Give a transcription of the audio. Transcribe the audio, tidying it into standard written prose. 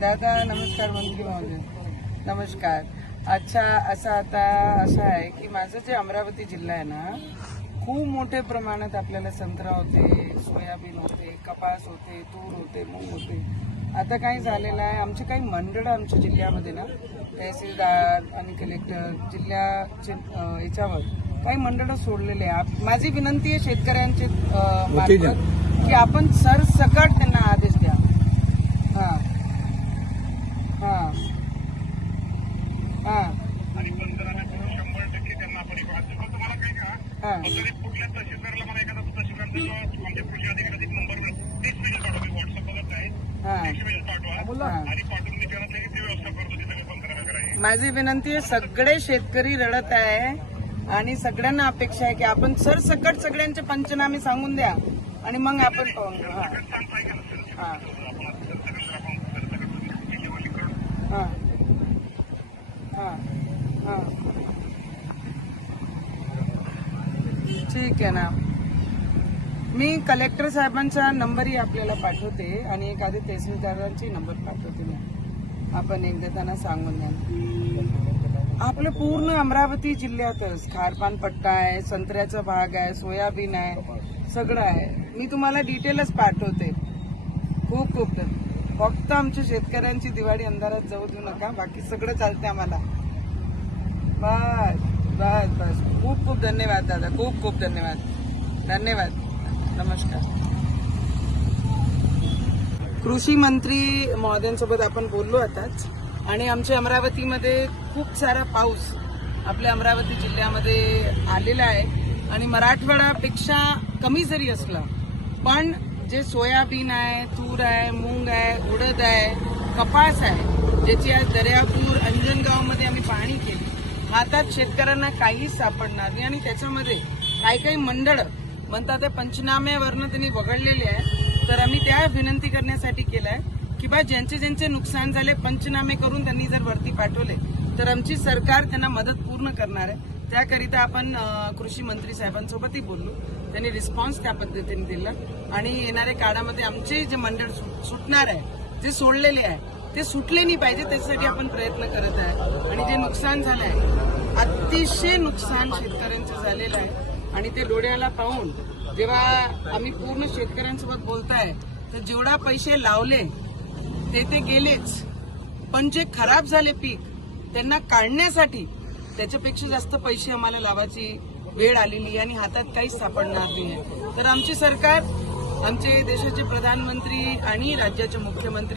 दादा नमस्कार, मंत्री महोदय नमस्कार. अच्छा, असं आहे की माझं जे अमरावती जिल्हा आहे ना, खूप मोठ्या प्रमाणात आपल्याला संत्रा होते, सोयाबीन होते, कपास होते, तूर होते, मूग होते. आता काय झालेलं आहे, आमचे काही मंडळ आमच्या जिल्ह्यामध्ये ना, तहसीलदार आणि कलेक्टर जिल्ह्याचे याच्यावर काही मंडळ सोडलेले आहे. माझी विनंती आहे शेतकऱ्यांचे मार्फत की आपण सरसकट त्यांना आदेश द्या. हां हां हां आणि पंचनाम्यातून 100% त्यांना आपण एक वाद देतो. तुम्हाला काय का हां तरी कुठल्या तहसीलदारला मला एखादा तहसीलदारचा जो आमच्या कृषी अधिकाऱ्याचा एक नंबर मिळेल तेच मेसेज पाठवा. मी व्हॉट्सअप बघत आहे तेच मेसेज पाठवा आणि पाठवून मी त्यांना लगेच ती व्यवस्था करतो तिथे मी पंचनामा करायची. माझी विनंती आहे, सगळे शेतकरी रडत आहे आणि सगळ्यांना अपेक्षा आहे की आपण सरसकट सगळ्यांचे पंचनामे सांगून द्या आणि मग आपण पाहून घेऊ. हां हां हां हां हां ठीक आहे ना. मी कलेक्टर साहेबांचा नंबरही आपल्याला पाठवते आणि एखादी तहसीलदारांची नंबर पाठवते मी. आपण एकदा त्यांना सांगून द्या. आपलं पूर्ण अमरावती जिल्ह्यातच खारपान पट्टा आहे, संत्र्याचा भाग आहे, सोयाबीन आहे, सगळं आहे. मी तुम्हाला डिटेलच पाठवते. खूप खूप फक्त आमच्या शेतकऱ्यांची दिवाळी अंधारात जाऊ देऊ नका, बाकी सगळं चालते आम्हाला. बस बस बस. खूप खूप धन्यवाद दादा, खूप खूप धन्यवाद. धन्यवाद. नमस्कार. कृषी मंत्री महोदयांसोबत आपण बोललो आताच आणि आमच्या अमरावतीमध्ये खूप सारा पाऊस आपल्या अमरावती जिल्ह्यामध्ये आलेला आहे आणि मराठवाड्यापेक्षा कमी जरी असलं पण जे सोयाबीन आहे, तूर आहे, मूग आहे, उडद आहे, कपास आहे, ज्याची आज दर्यापूर अंजनगावमध्ये आम्ही पाहणी केली, हातात शेतकऱ्यांना काहीच सापडणार नाही. आणि त्याच्यामध्ये काही मंडळ म्हणतात पंचनाम्यावरनं त्यांनी वगळलेले आहे. तर आम्ही त्या विनंती करण्यासाठी केलाय की बा ज्यांचे नुकसान झाले पंचनामे करून त्यांनी जर वरती पाठवले तर आमची सरकार त्यांना मदत पूर्ण करणार आहे. त्याकरिता आपण कृषी मंत्री साहेबांसोबतही बोललो, त्यांनी रिस्पॉन्स त्या पद्धतीने दिला आणि येणाऱ्या काळामध्ये आमचे जे मंडळ सुटणार आहे, जे सोडलेले आहे ते सुटले नाही पाहिजे, त्याच्यासाठी आपण प्रयत्न करत आहे. आणि जे नुकसान झालं आहे, अतिशय नुकसान शेतकऱ्यांचं झालेलं आहे आणि ते डोळ्याला पाहून जेव्हा आम्ही पूर्ण शेतकऱ्यांसोबत बोलताय तर जेवढा पैसे लावले ते गेलेच, पण जे खराब झाले पीक त्यांना काढण्यासाठी त्याच्यापेक्षा जास्त पैसे आम्हाला लावायची वेळ आलेली आणि हातात काहीच सापडणार नाही. तर आमची सरकार, आमचे देशाचे प्रधानमंत्री आणि राज्याचे मुख्यमंत्री